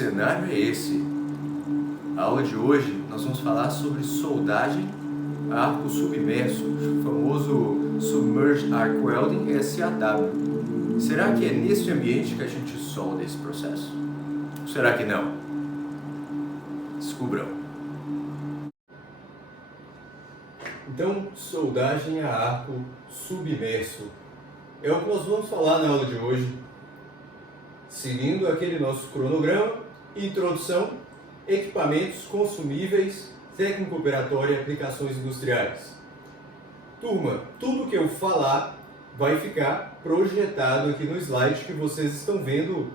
cenário é esse? A aula de hoje nós vamos falar sobre soldagem a arco submerso, o famoso Submerged Arc Welding, SAW. Será que é nesse ambiente que a gente solda esse processo? Ou será que não? Descubram. Então, soldagem a arco submerso é o que nós vamos falar na aula de hoje, seguindo aquele nosso cronograma: introdução, equipamentos, consumíveis, técnica operatória e aplicações industriais. Turma, tudo que eu falar vai ficar projetado aqui no slide que vocês estão vendo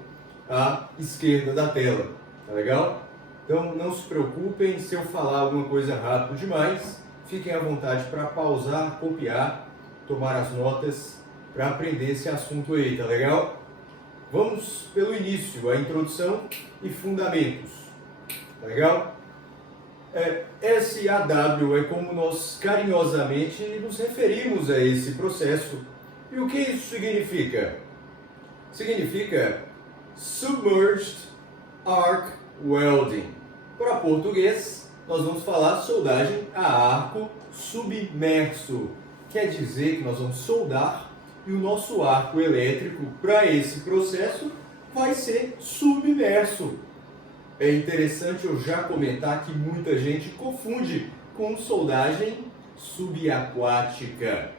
à esquerda da tela, tá legal? Então não se preocupem se eu falar alguma coisa rápido demais, fiquem à vontade para pausar, copiar, tomar as notas para aprender esse assunto aí, tá legal? Vamos pelo início, a introdução e fundamentos, tá legal? SAW é como nós carinhosamente nos referimos a esse processo. E o que isso significa? Significa Submerged Arc Welding. Para português, nós vamos falar soldagem a arco submerso. Quer dizer que nós vamos soldar e o nosso arco elétrico para esse processo vai ser submerso. É interessante eu já comentar que muita gente confunde com soldagem subaquática.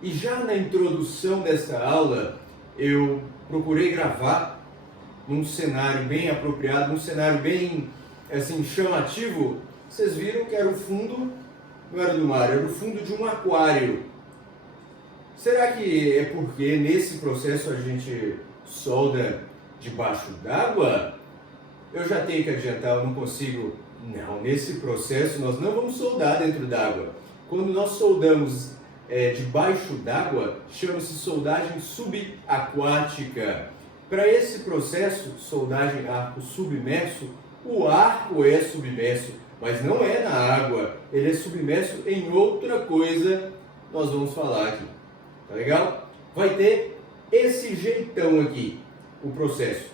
E já na introdução dessa aula, eu procurei gravar num cenário bem apropriado, num cenário bem assim, chamativo. Vocês viram que era o fundo, não era do mar, era o fundo de um aquário. Será que é porque nesse processo a gente solda debaixo d'água? Eu já tenho que adiantar, eu não consigo. Não, nesse processo nós não vamos soldar dentro d'água. Quando nós soldamos debaixo d'água, chama-se soldagem subaquática. Para esse processo, soldagem arco submerso, o arco é submerso, mas não é na água, ele é submerso em outra coisa, nós vamos falar aqui. Tá legal? Vai ter esse jeitão aqui, o processo.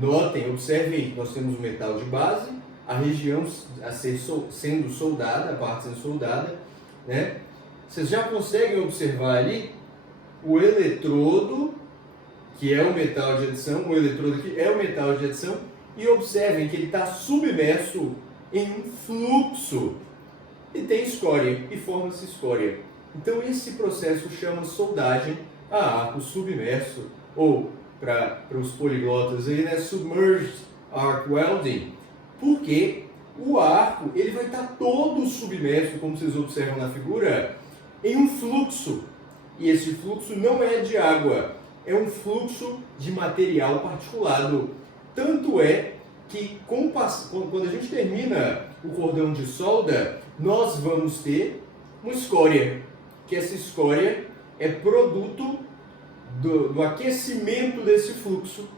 Notem, observem, nós temos o metal de base, a região a ser sendo soldada, a parte sendo soldada, né? Vocês já conseguem observar ali o eletrodo, que é o metal de adição, o eletrodo aqui é o metal de adição, e observem que ele está submerso em um fluxo, e tem escória, e forma-se escória. Então esse processo chama soldagem a arco submerso, ou para os poliglotas aí, né, Submerged Arc Welding, porque o arco ele vai estar todo submerso, como vocês observam na figura, em um fluxo. E esse fluxo não é de água, é um fluxo de material particulado. Tanto é que quando a gente termina o cordão de solda, nós vamos ter uma escória, que essa escória é produto do aquecimento desse fluxo,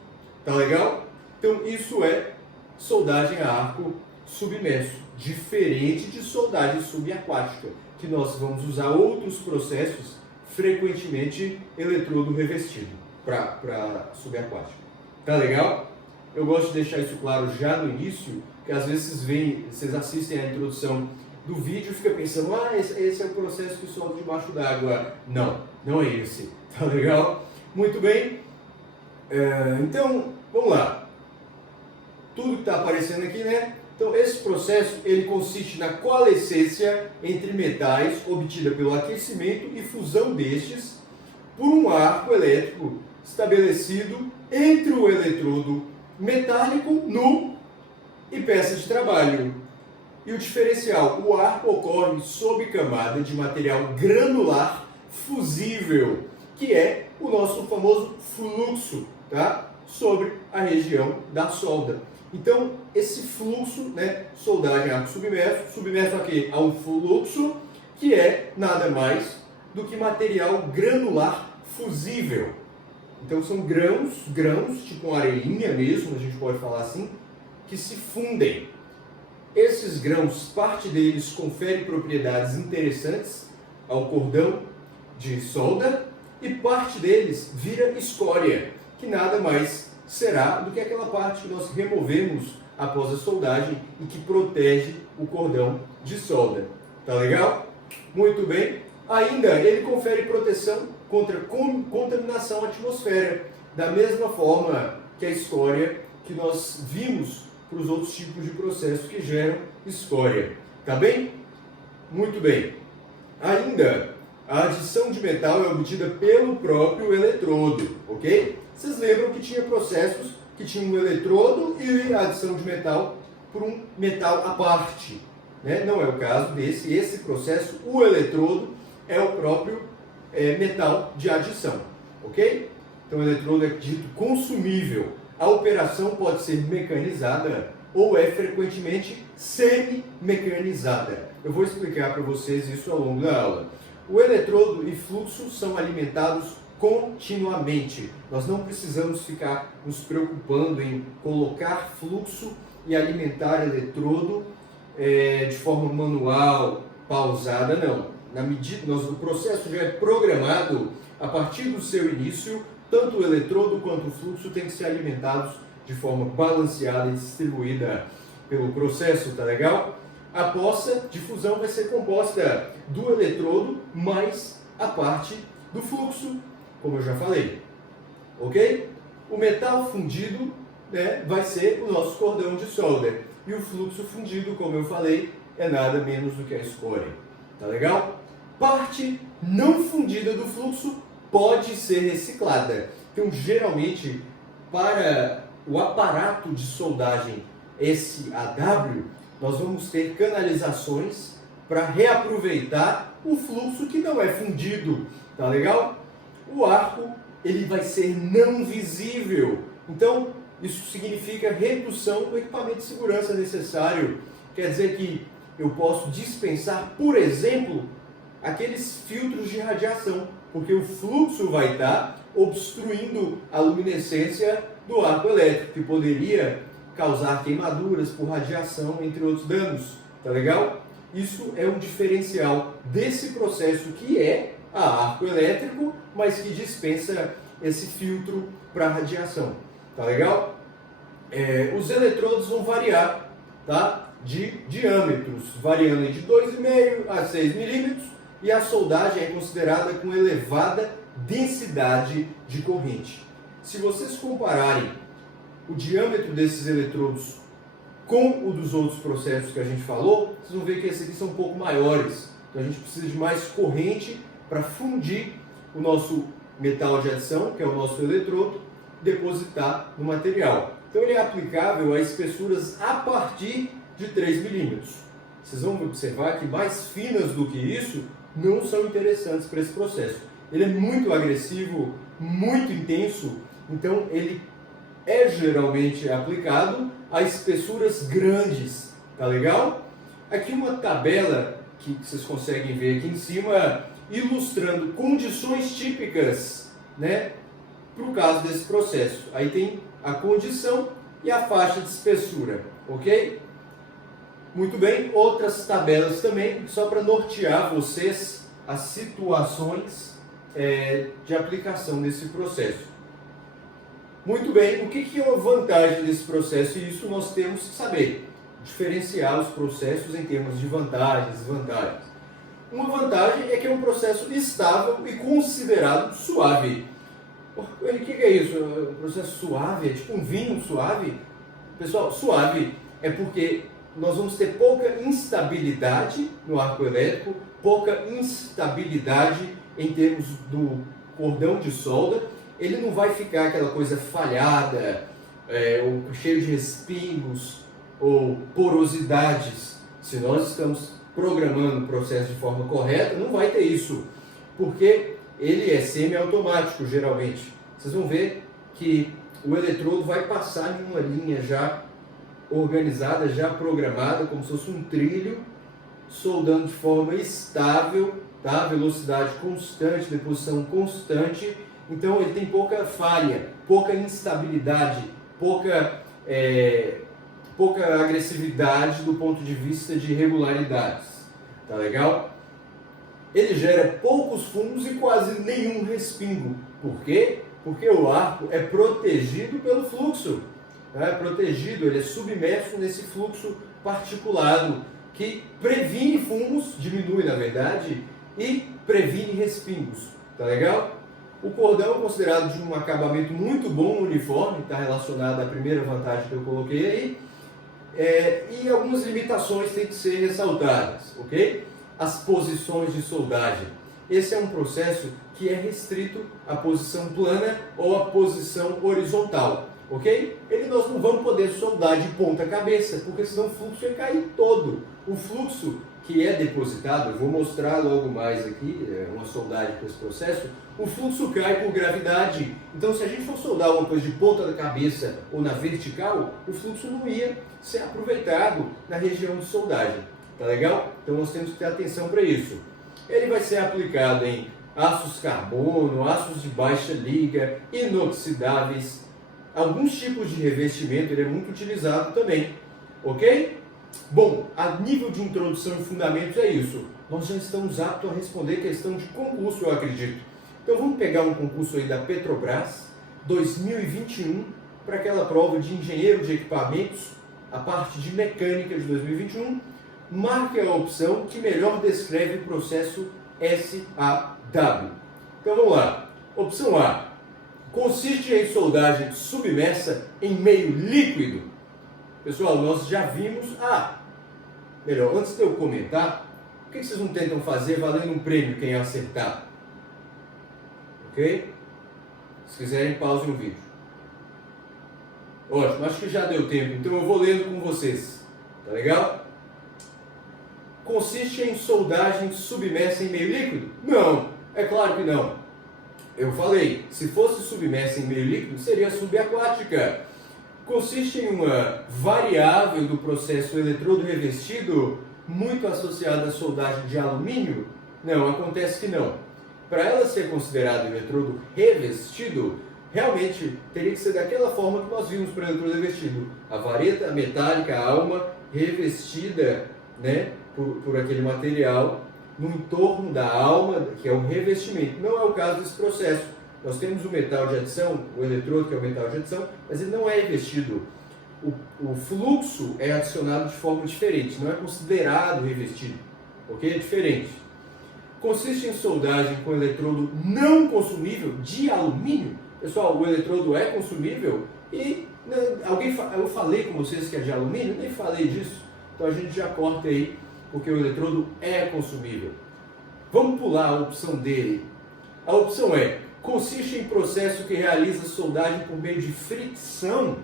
tá legal? Então isso é soldagem a arco submerso, diferente de soldagem subaquática, que nós vamos usar outros processos, frequentemente eletrodo revestido, para subaquática. Tá legal? Eu gosto de deixar isso claro já no início, porque às vezes vocês assistem a introdução do vídeo e ficam pensando, esse é o processo que solda debaixo d'água. Não, não é esse. Tá legal? Muito bem. Então, vamos lá. Tudo que está aparecendo aqui, né? Então, esse processo, ele consiste na coalescência entre metais obtida pelo aquecimento e fusão destes por um arco elétrico estabelecido entre o eletrodo metálico nu e peças de trabalho. E o diferencial, o arco ocorre sob camada de material granular fusível, que é o nosso famoso fluxo, tá? Sobre a região da solda. Então, esse fluxo, né, soldagem a arco submerso, submerso aqui a um fluxo, que é nada mais do que material granular fusível. Então, são grãos, tipo uma areinha mesmo, a gente pode falar assim, que se fundem. Esses grãos, parte deles confere propriedades interessantes ao cordão de solda e parte deles vira escória, que nada mais será do que aquela parte que nós removemos após a soldagem e que protege o cordão de solda. Tá legal? Muito bem. Ainda ele confere proteção contra contaminação atmosférica, da mesma forma que a escória que nós vimos para os outros tipos de processos que geram escória. Tá bem? Muito bem. Ainda, a adição de metal é obtida pelo próprio eletrodo, ok? Vocês lembram que tinha processos que tinham um eletrodo e a adição de metal por um metal à parte, né? Não é o caso desse. Esse processo, o eletrodo, é o próprio metal de adição, ok? Então o eletrodo é dito consumível. A operação pode ser mecanizada ou é frequentemente semi-mecanizada. Eu vou explicar para vocês isso ao longo da aula. O eletrodo e fluxo são alimentados continuamente. Nós não precisamos ficar nos preocupando em colocar fluxo e alimentar eletrodo de forma manual, pausada, não. O processo já é programado a partir do seu início. Tanto o eletrodo quanto o fluxo têm que ser alimentados de forma balanceada e distribuída pelo processo, tá legal? A poça de fusão vai ser composta do eletrodo mais a parte do fluxo, como eu já falei, ok? O metal fundido, né, vai ser o nosso cordão de solda, e o fluxo fundido, como eu falei, é nada menos do que a escória, tá legal? Parte não fundida do fluxo pode ser reciclada. Então, geralmente, para o aparato de soldagem SAW, nós vamos ter canalizações para reaproveitar o fluxo que não é fundido, tá legal? O arco, ele vai ser não visível. Então, isso significa redução do equipamento de segurança necessário. Quer dizer que eu posso dispensar, por exemplo, aqueles filtros de radiação, porque o fluxo vai estar obstruindo a luminescência do arco elétrico, que poderia causar queimaduras por radiação, entre outros danos. Tá legal? Isso é um diferencial desse processo que é a arco elétrico, mas que dispensa esse filtro para radiação. Tá legal? Os eletrodos vão variar, tá? De diâmetros, variando de 2,5 a 6 milímetros, e a soldagem é considerada com elevada densidade de corrente. Se vocês compararem o diâmetro desses eletrodos com o dos outros processos que a gente falou, vocês vão ver que esses aqui são um pouco maiores. Então a gente precisa de mais corrente para fundir o nosso metal de adição, que é o nosso eletrodo, depositar no material. Então ele é aplicável a espessuras a partir de 3 milímetros. Vocês vão observar que mais finas do que isso não são interessantes para esse processo. Ele é muito agressivo, muito intenso, então ele é geralmente aplicado a espessuras grandes, tá legal? Aqui uma tabela que vocês conseguem ver aqui em cima, ilustrando condições típicas, né, para o caso desse processo. Aí tem a condição e a faixa de espessura, ok? Muito bem, outras tabelas também, só para nortear vocês as situações de aplicação desse processo. Muito bem, o que é a vantagem desse processo? E isso nós temos que saber, diferenciar os processos em termos de vantagens e desvantagens. Uma vantagem é que é um processo estável e considerado suave. O que é isso? Um processo suave? É tipo um vinho suave? Pessoal, suave é porque nós vamos ter pouca instabilidade no arco elétrico, pouca instabilidade em termos do cordão de solda. Ele não vai ficar aquela coisa falhada, ou cheio de respingos, ou porosidades. Se nós estamos programando o processo de forma correta, não vai ter isso, porque ele é semi-automático, geralmente. Vocês vão ver que o eletrodo vai passar em uma linha já organizada, já programada, como se fosse um trilho, soldando de forma estável, tá? Velocidade constante, deposição constante. Então ele tem pouca falha, pouca instabilidade, pouca agressividade do ponto de vista de regularidades. Tá legal? Ele gera poucos fumos e quase nenhum respingo. Por quê? Porque o arco é protegido pelo fluxo. É protegido, ele é submerso nesse fluxo particulado que previne fumos, diminui na verdade, e previne respingos. Tá legal? O cordão é considerado de um acabamento muito bom no uniforme, está relacionado à primeira vantagem que eu coloquei aí, e algumas limitações têm que ser ressaltadas, ok? As posições de soldagem. Esse é um processo que é restrito à posição plana ou à posição horizontal, ok? Nós não vamos poder soldar de ponta cabeça, porque senão o fluxo ia cair todo. O fluxo que é depositado, eu vou mostrar logo mais aqui, uma soldagem para esse processo, o fluxo cai por gravidade. Então, se a gente for soldar uma coisa de ponta da cabeça ou na vertical, o fluxo não ia ser aproveitado na região de soldagem. Tá legal? Então, nós temos que ter atenção para isso. Ele vai ser aplicado em aços carbono, aços de baixa liga, inoxidáveis, alguns tipos de revestimento, ele é muito utilizado também. Ok? Bom, a nível de introdução e fundamentos é isso. Nós já estamos aptos a responder questão de concurso, eu acredito. Então vamos pegar um concurso aí da Petrobras, 2021, para aquela prova de engenheiro de equipamentos, a parte de mecânica de 2021. Marque a opção que melhor descreve o processo SAW. Então vamos lá. Opção A. Consiste em soldagem submersa em meio líquido. Pessoal, nós já vimos... melhor, antes de eu comentar, por que vocês não tentam fazer valendo um prêmio quem acertar? Ok? Se quiserem, pause no vídeo. Ótimo, acho que já deu tempo, então eu vou lendo com vocês. Tá legal? Consiste em soldagem submersa em meio líquido? Não, é claro que não. Eu falei, se fosse submersa em meio líquido, seria subaquática. Consiste em uma variável do processo eletrodo revestido muito associada à soldagem de alumínio? Não, acontece que não. Para ela ser considerada eletrodo revestido, realmente teria que ser daquela forma que nós vimos para o eletrodo revestido. A vareta metálica, a alma revestida, né, por aquele material no entorno da alma, que é o revestimento. Não é o caso desse processo. Nós temos o metal de adição, o eletrodo que é o metal de adição, mas ele não é revestido. O fluxo é adicionado de forma diferente, não é considerado revestido, ok? É diferente. Consiste em soldagem com eletrodo não consumível de alumínio. Pessoal, o eletrodo é consumível e eu falei com vocês que é de alumínio, nem falei disso, então a gente já corta aí, porque o eletrodo é consumível. Vamos pular a opção D. A opção é: consiste em processo que realiza soldagem por meio de fricção?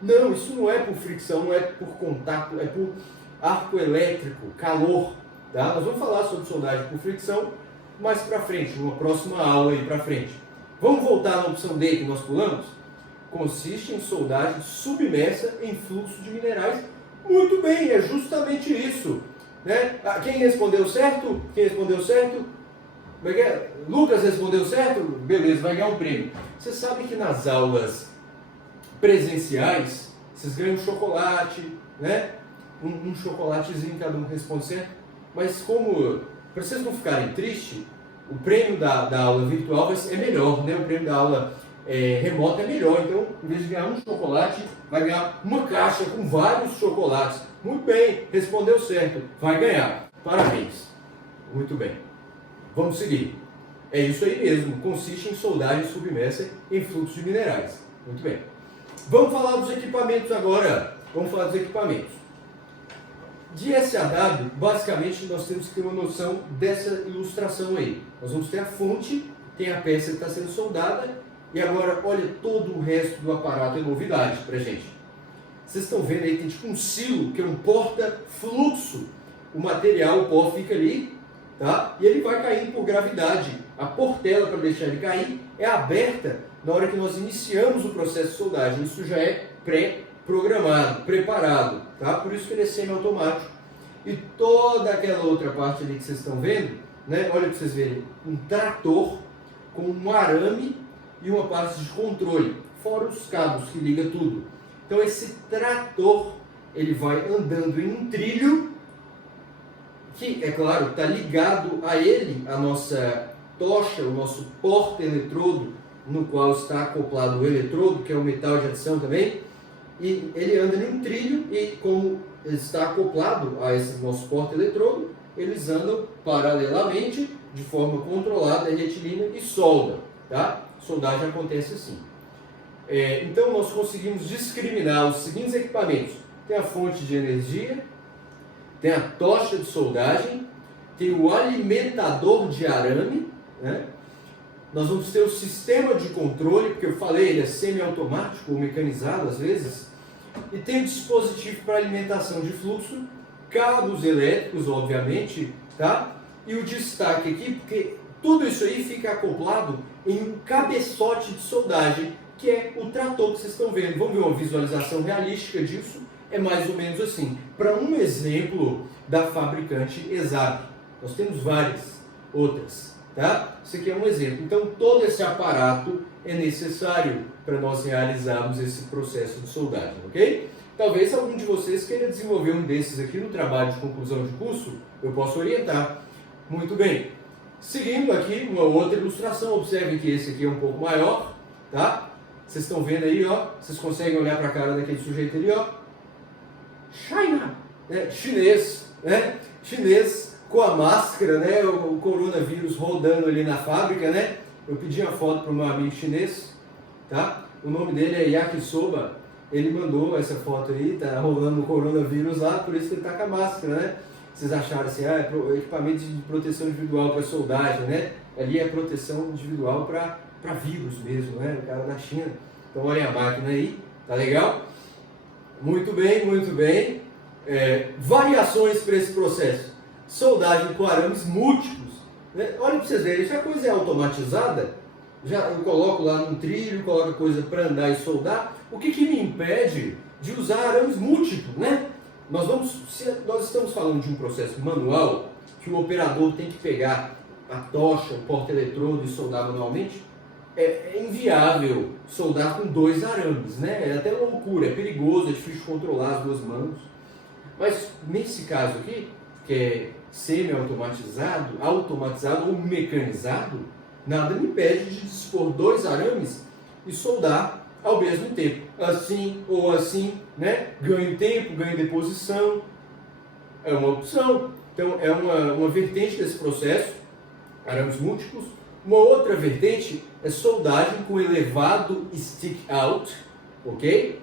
Não, isso não é por fricção, não é por contato, é por arco elétrico, calor. Tá? Nós vamos falar sobre soldagem por fricção mais para frente, numa próxima aula aí para frente. Vamos voltar na opção D que nós pulamos? Consiste em soldagem submersa em fluxo de minerais. Muito bem, é justamente isso. Né? Quem respondeu certo? Quem respondeu certo? Lucas respondeu certo? Beleza, vai ganhar um prêmio. Você sabe que nas aulas presenciais, vocês ganham chocolate, né? Um chocolatezinho, cada um responde certo. Mas como, para vocês não ficarem tristes, o prêmio da aula virtual é melhor, né? O prêmio da aula remota é melhor. Então, em vez de ganhar um chocolate, vai ganhar uma caixa com vários chocolates. Muito bem, respondeu certo. Vai ganhar. Parabéns. Muito bem. Vamos seguir. É isso aí mesmo, consiste em soldagem submersa em fluxo de minerais. Muito bem. Vamos falar dos equipamentos agora. Vamos falar dos equipamentos. De SAW, basicamente, nós temos que ter uma noção dessa ilustração aí. Nós vamos ter a fonte, tem a peça que está sendo soldada, e agora, olha, todo o resto do aparato é novidade para a gente. Vocês estão vendo aí, tem tipo um silo, que é um porta-fluxo. O material, o pó fica ali, tá? E ele vai caindo por gravidade. A portela, para deixar ele cair, é aberta na hora que nós iniciamos o processo de soldagem. Isso já é pré-programado, preparado, tá? Por isso que ele é semi-automático. E toda aquela outra parte ali que vocês estão vendo, né? Olha para vocês verem, um trator com um arame e uma parte de controle, fora os cabos que ligam tudo. Então esse trator, ele vai andando em um trilho, que, é claro, está ligado a ele, a nossa tocha, o nosso porta-eletrodo, no qual está acoplado o eletrodo, que é o metal de adição também, e ele anda em um trilho e como está acoplado a esse nosso porta-eletrodo, eles andam paralelamente, de forma controlada, retilínea e solda, tá? Soldagem acontece assim. Então nós conseguimos discriminar os seguintes equipamentos. Tem a fonte de energia, tem a tocha de soldagem, tem o alimentador de arame, né? Nós vamos ter o sistema de controle, porque eu falei, ele é semi-automático ou mecanizado às vezes, e tem o dispositivo para alimentação de fluxo, cabos elétricos, obviamente, tá? E o destaque aqui, porque tudo isso aí fica acoplado em um cabeçote de soldagem, que é o trator que vocês estão vendo. Vamos ver uma visualização realística disso? É mais ou menos assim. Para um exemplo da fabricante ESAB, nós temos várias outras. Tá? Isso aqui é um exemplo. Então, todo esse aparato é necessário para nós realizarmos esse processo de soldagem, ok? Talvez algum de vocês queira desenvolver um desses aqui no trabalho de conclusão de curso, eu posso orientar. Muito bem. Seguindo aqui, uma outra ilustração. Observem que esse aqui é um pouco maior, tá? Vocês estão vendo aí, ó? Vocês conseguem olhar para a cara daquele sujeito ali, ó? China! Chinês, né? Chinês com a máscara, né? O coronavírus rodando ali na fábrica, né? Eu pedi uma foto para o meu amigo chinês, tá? O nome dele é Yakisoba. Ele mandou essa foto aí, tá rolando o coronavírus lá, por isso que ele tá com a máscara, né? Vocês acharam assim, é equipamento de proteção individual para soldagem, né? Ali é proteção individual para vírus mesmo, né? O cara da China. Então olhem a máquina aí, tá legal? Muito bem, muito bem. Variações para esse processo. Soldagem com arames múltiplos. Né? Olha para vocês verem, se a coisa é automatizada, já eu coloco lá num trilho, coloco coisa para andar e soldar, o que me impede de usar arames múltiplos, né? Se nós estamos falando de um processo manual, que o operador tem que pegar a tocha, o porta-eletrodo e soldar manualmente, é inviável soldar com 2 arames, né? É até uma loucura, é perigoso, é difícil de controlar as 2 mãos. Mas nesse caso aqui, que é semi-automatizado, automatizado ou mecanizado, nada me impede de dispor 2 arames e soldar ao mesmo tempo, assim ou assim, né? Ganho tempo, ganho deposição, é uma opção. Então é uma vertente desse processo, arames múltiplos. Uma outra vertente é soldagem com elevado stick out, ok?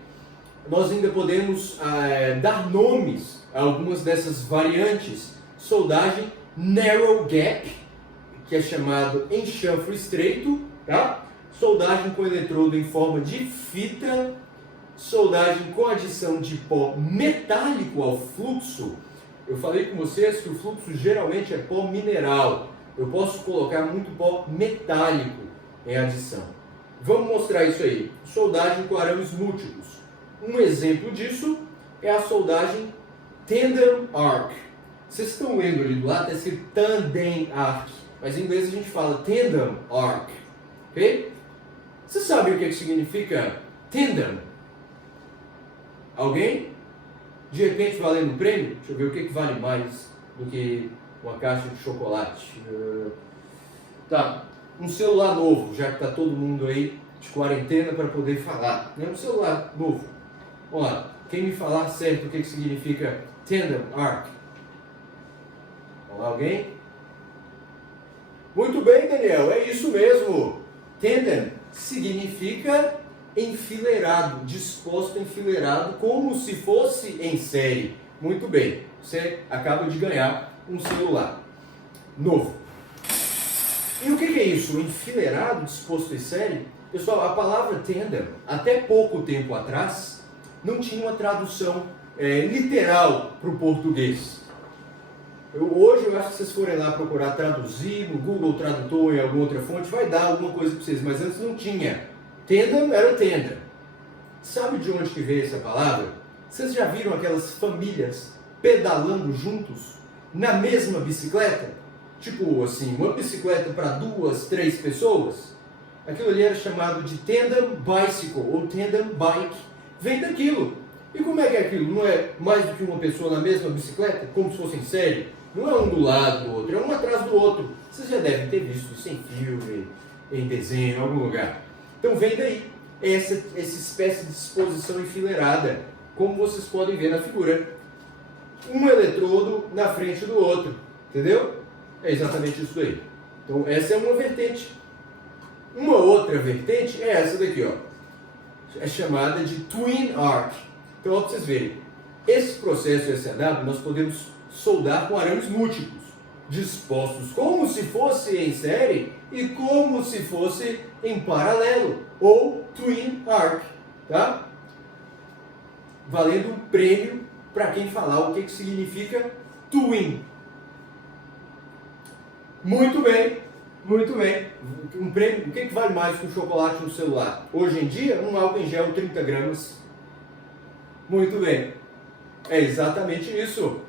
Nós ainda podemos dar nomes a algumas dessas variantes. Soldagem narrow gap, que é chamado enxanfre estreito, tá? Soldagem com eletrodo em forma de fita, soldagem com adição de pó metálico ao fluxo. Eu falei com vocês que o fluxo geralmente é pó mineral. Eu posso colocar muito pó metálico em adição. Vamos mostrar isso aí. Soldagem com arames múltiplos. Um exemplo disso é a soldagem tandem arc. Vocês estão vendo ali do lado, está escrito tandem arc, mas em inglês a gente fala tandem arc, ok? Você sabe o que significa tandem? Alguém? De repente valendo um prêmio? Deixa eu ver o que vale mais do que uma caixa de chocolate. Tá, um celular novo, já que está todo mundo aí de quarentena para poder falar. Um celular novo. Vamos lá, quem me falar certo o que significa tandem arc? Vamos lá, alguém? Muito bem, Daniel, é isso mesmo. Tandem significa enfileirado, disposto enfileirado, como se fosse em série. Muito bem, você acaba de ganhar um celular novo. E o que é isso? Enfileirado, disposto em série? Pessoal, a palavra tandem, até pouco tempo atrás, não tinha uma tradução literal para o português. Hoje eu acho que vocês forem lá procurar traduzir no Google Tradutor ou em alguma outra fonte, vai dar alguma coisa para vocês, mas antes não tinha. Tandem era tandem. Sabe de onde que veio essa palavra? Vocês já viram aquelas famílias pedalando juntos na mesma bicicleta? Tipo assim, uma bicicleta para 2, 3 pessoas? Aquilo ali era chamado de tandem bicycle ou tandem bike. Vem daquilo. E como é que é aquilo? Não é mais do que uma pessoa na mesma bicicleta? Como se fosse em série? Não é um do lado do outro, é um atrás do outro. Vocês já devem ter visto isso em filme, em desenho, em algum lugar. Então vem daí essa espécie de disposição enfileirada, como vocês podem ver na figura. Um eletrodo na frente do outro, entendeu? É exatamente isso daí. Então essa é uma vertente. Uma outra vertente é essa daqui, ó. É chamada de Twin Arc. Então, ó, para vocês verem, esse processo SAW nós podemos soldar com arames múltiplos, dispostos como se fosse em série e como se fosse em paralelo, ou Twin Arc, tá? Valendo um prêmio para quem falar o que significa Twin. Muito bem, muito bem. Um prêmio, o que vale mais que um chocolate no celular? Hoje em dia, um álcool em gel 30 gramas. Muito bem. É exatamente isso.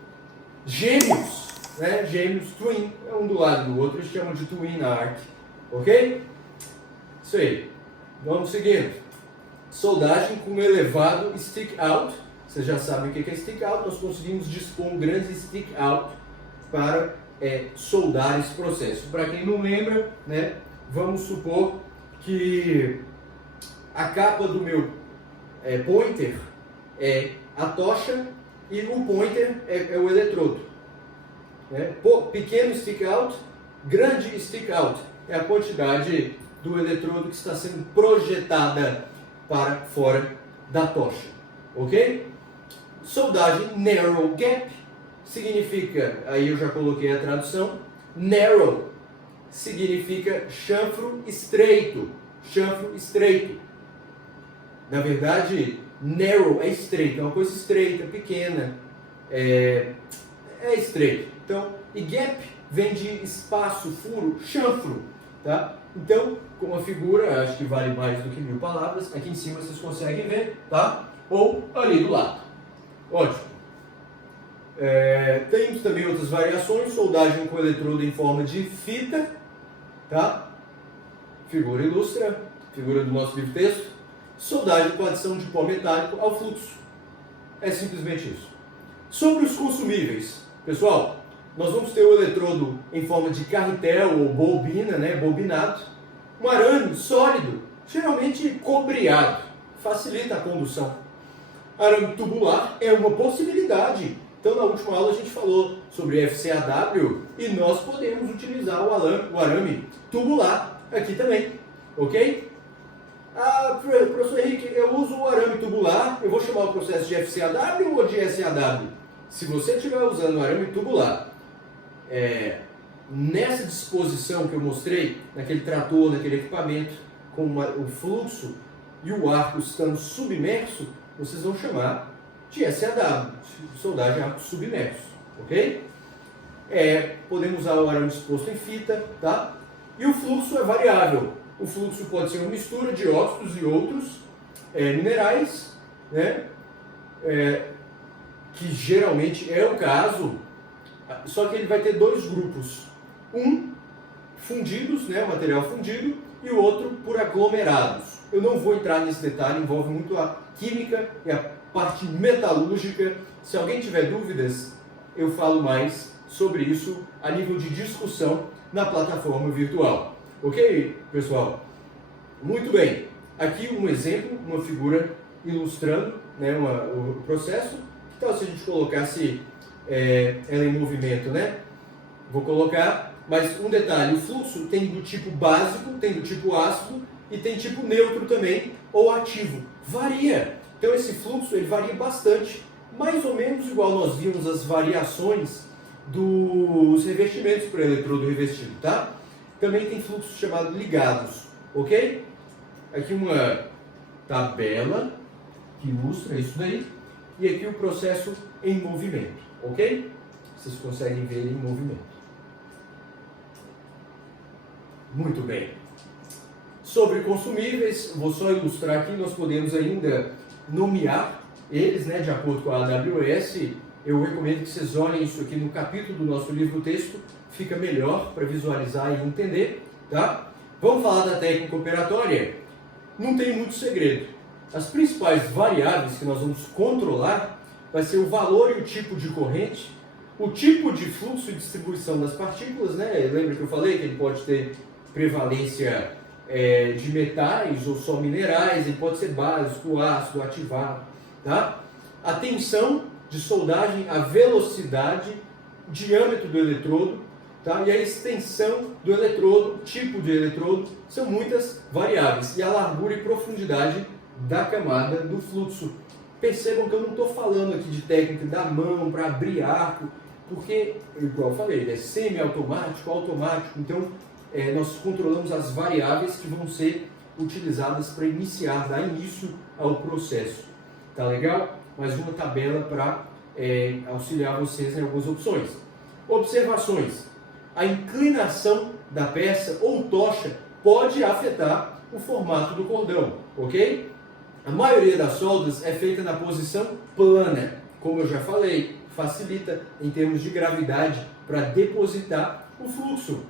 Gêmeos, né? Gêmeos, twin, é um do lado do outro, eles chamam de twin arc. Ok? Isso aí. Vamos seguindo. Soldagem com elevado stick out. Vocês já sabem o que é stick out. Nós conseguimos dispor um grande stick out para soldar esse processo. Para quem não lembra, né, vamos supor que a capa do meu pointer é a tocha e o pointer é o eletrodo. Né? Pequeno stick out, grande stick out é a quantidade do eletrodo que está sendo projetada para fora da tocha. Ok? Soldagem narrow gap significa, aí eu já coloquei a tradução, narrow significa chanfro estreito, chanfro estreito. Na verdade, narrow é estreito, é uma coisa estreita, pequena, é estreito. Então, e gap vem de espaço, furo, chanfro, tá? Então, com a figura, acho que vale mais do que 1000 palavras, aqui em cima vocês conseguem ver, tá? Ou ali do lado. Ótimo. Temos também outras variações, soldagem com eletrodo em forma de fita, tá? Figura ilustra, figura do nosso livro texto. Soldagem com adição de pó metálico ao fluxo. É simplesmente isso. Sobre os consumíveis, pessoal, nós vamos ter o eletrodo em forma de carretel ou bobina, né, bobinado, um arame sólido, geralmente cobreado, facilita a condução. Arame tubular é uma possibilidade. Então, na última aula a gente falou sobre FCAW e nós podemos utilizar o arame tubular aqui também, ok? Professor Henrique, eu uso o arame tubular, eu vou chamar o processo de FCAW ou de SAW? Se você estiver usando o arame tubular, nessa disposição que eu mostrei, naquele trator, naquele equipamento, com o fluxo e o arco estando submerso, vocês vão chamar de SAW, soldagem arco submerso, ok? Podemos usar o arame disposto em fita, tá? E o fluxo é variável. O fluxo pode ser uma mistura de óxidos e outros minerais, né? Que geralmente é o caso, só que ele vai ter dois grupos. Um, fundidos, né, material fundido, e o outro por aglomerados. Eu não vou entrar nesse detalhe, envolve muito a química e a parte metalúrgica. Se alguém tiver dúvidas, eu falo mais sobre isso a nível de discussão na plataforma virtual. Ok, pessoal? Muito bem. Aqui um exemplo, uma figura ilustrando, né, o processo. Que tal se a gente colocasse ela em movimento, né? Vou colocar, mas um detalhe, o fluxo tem do tipo básico, tem do tipo ácido e tem tipo neutro também, ou ativo. Varia. Então esse fluxo ele varia bastante, mais ou menos igual nós vimos as variações dos revestimentos para eletrodo revestido, tá? Também tem fluxos chamados ligados, ok? Aqui uma tabela que ilustra isso daí, e aqui o processo em movimento, ok? Vocês conseguem ver ele em movimento. Muito bem. Sobre consumíveis, vou só ilustrar aqui, nós podemos ainda nomear eles, né, de acordo com a AWS. Eu recomendo que vocês olhem isso aqui no capítulo do nosso livro texto, fica melhor para visualizar e entender, tá? Vamos falar da técnica operatória? Não tem muito segredo. As principais variáveis que nós vamos controlar vai ser o valor e o tipo de corrente, o tipo de fluxo e distribuição das partículas, né? Lembra que eu falei que ele pode ter prevalência de metais ou só minerais, ele pode ser básico, ácido, ativado, tá? A tensão de soldagem, a velocidade, diâmetro do eletrodo, tá? E a extensão do eletrodo, tipo de eletrodo, são muitas variáveis. E a largura e profundidade da camada do fluxo. Percebam que eu não estou falando aqui de técnica da mão para abrir arco, porque, igual eu falei, ele é semi-automático, automático, então nós controlamos as variáveis que vão ser utilizadas para dar início ao processo. Tá legal? Mais uma tabela para auxiliar vocês em algumas opções. Observações. A inclinação da peça ou tocha pode afetar o formato do cordão, ok? A maioria das soldas é feita na posição plana, como eu já falei, facilita em termos de gravidade para depositar o fluxo,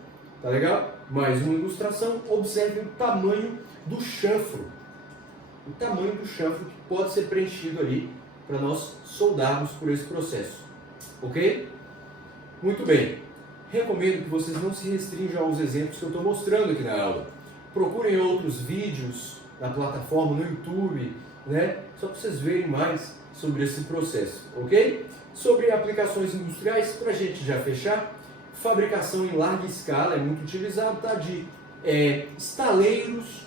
tá legal? Mais uma ilustração, observe o tamanho do chanfro. O tamanho do chanfro que pode ser preenchido ali para nós soldarmos por esse processo, ok? Muito bem, recomendo que vocês não se restringam aos exemplos que eu estou mostrando aqui na aula. Procurem outros vídeos na plataforma, no YouTube, né? Só para vocês verem mais sobre esse processo, ok? Sobre aplicações industriais, para a gente já fechar, fabricação em larga escala é muito utilizado, tá? De estaleiros,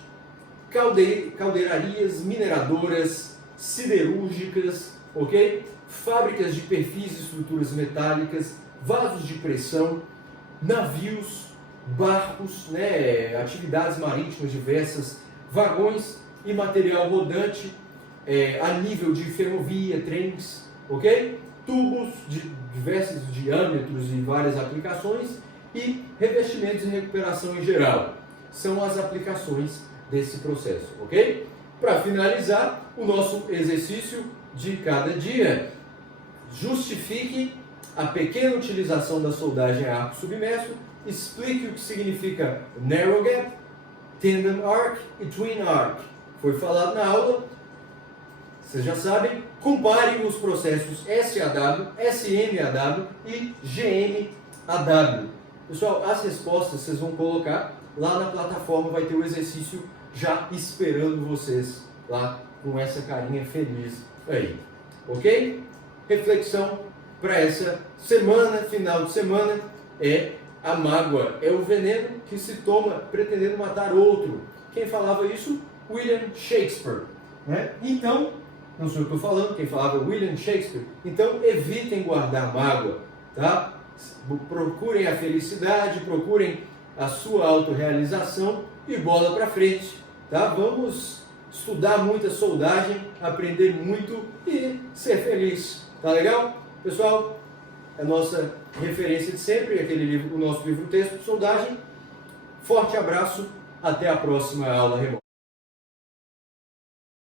caldeirarias, mineradoras, siderúrgicas, ok? Fábricas de perfis e estruturas metálicas, vasos de pressão, navios, barcos, né? Atividades marítimas diversas, vagões e material rodante a nível de ferrovia, trens, ok? Tubos de diversos diâmetros e várias aplicações e revestimentos e recuperação em geral. São as aplicações desse processo, ok? Para finalizar, o nosso exercício de cada dia. Justifique a pequena utilização da soldagem a arco submerso, explique o que significa narrow gap, tandem arc e twin arc. Foi falado na aula, vocês já sabem. Comparem os processos SAW, SMAW e GMAW. Pessoal, as respostas vocês vão colocar lá na plataforma, vai ter o exercício já esperando vocês lá com essa carinha feliz aí, ok? Reflexão para essa semana, final de semana, a mágoa é o veneno que se toma pretendendo matar outro. Quem falava isso? William Shakespeare, né? Então, não sou eu que estou falando, quem falava William Shakespeare. Então, evitem guardar mágoa, tá? Procurem a felicidade, procurem a sua autorrealização e bola para frente, tá? Vamos estudar muita soldagem, aprender muito e ser feliz, tá legal? Pessoal, a nossa referência de sempre, aquele livro, o nosso livro-texto de soldagem. Forte abraço, até a próxima aula remota.